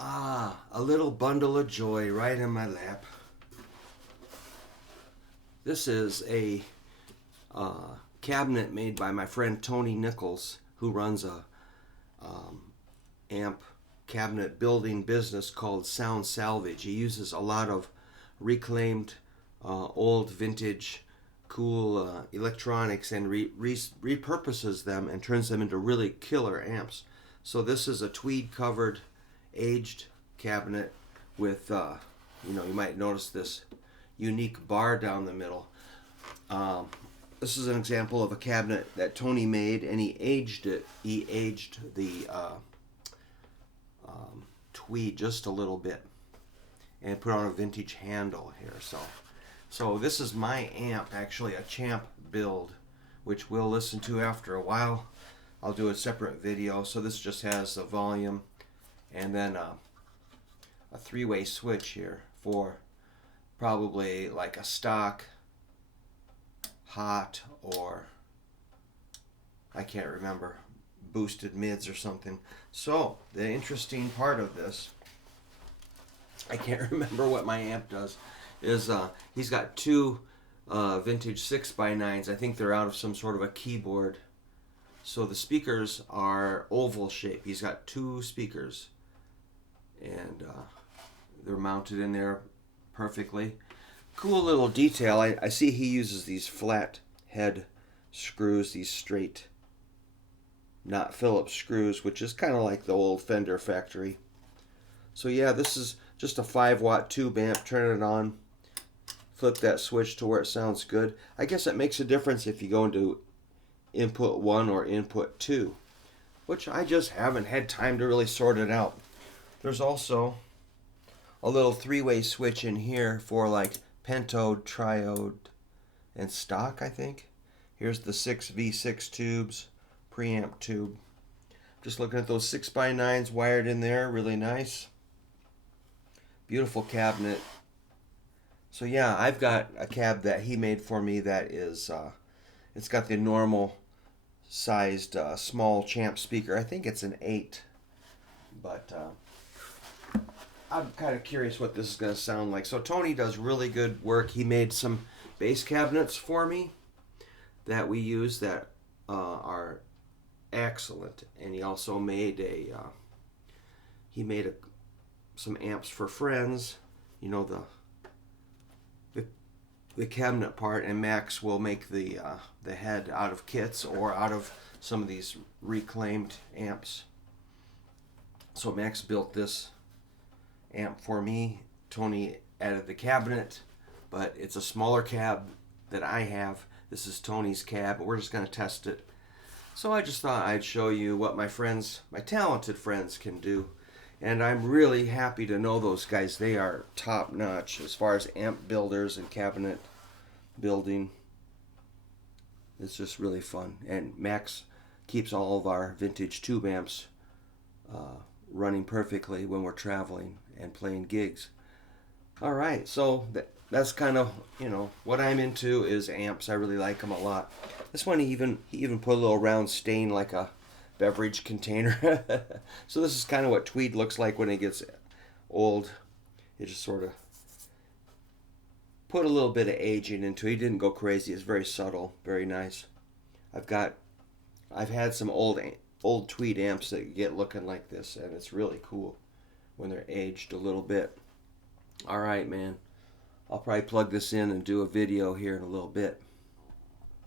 Ah, a little bundle of joy right in my lap. This is a cabinet made by my friend Tony Nickles, who runs a amp cabinet building business called Salvage. He uses a lot of reclaimed, old, vintage, cool electronics and repurposes them and turns them into really killer amps. So this is a tweed covered, aged cabinet with, you might notice this unique bar down the middle. This is an example of a cabinet that Tony made, and he aged it. He aged the tweed just a little bit and put on a vintage handle here. So this is my amp, actually a Champ build, which we'll listen to after a while. I'll do a separate video. So this just has the volume and then a three-way switch here for probably like a stock, hot, or I can't remember, boosted mids or something. So the interesting part of this, I can't remember what my amp does, is he's got two vintage 6x9s. I think they're out of some sort of a keyboard. So the speakers are oval shape. He's got two speakers and they're mounted in there perfectly. Cool little detail. I see he uses these flat head screws, these straight, not Phillips screws, which is kind of like the old Fender factory. So yeah, this is just a 5-watt tube amp. Turn it on, flip that switch to where it sounds good. I guess it makes a difference if you go into input 1 or input 2, which I just haven't had time to really sort it out. There's also a little 3-way switch in here for like pentode, triode, and stock, I think. Here's the 6V6 tubes, preamp tube. Just looking at those 6x9s wired in there, really nice. Beautiful cabinet. So yeah, I've got a cab that he made for me that is, it's got the normal sized small Champ speaker. I think it's an 8, but I'm kind of curious what this is going to sound like. So Tony does really good work. He made some bass cabinets for me that we use that are excellent, and he also made some amps for friends. You know, the cabinet part, and Max will make the head out of kits or out of some of these reclaimed amps. So Max built this amp for me. Tony added the cabinet, but it's a smaller cab that I have. This is Tony's cab, but we're just going to test it. So I just thought I'd show you what my talented friends can do. And I'm really happy to know those guys. They are top notch as far as amp builders and cabinet building. It's just really fun. And Max keeps all of our vintage tube amps running perfectly when we're traveling and playing gigs. All right, so that's kind of, what I'm into is amps. I really like them a lot. This one, he even put a little round stain like a beverage container. So this is kind of what Tweed looks like when it gets old. It just sort of put a little bit of aging into it. He didn't go crazy. It's very subtle, very nice. I've had some old Tweed amps that get looking like this, and it's really cool when they're aged a little bit. All right, man. I'll probably plug this in and do a video here in a little bit.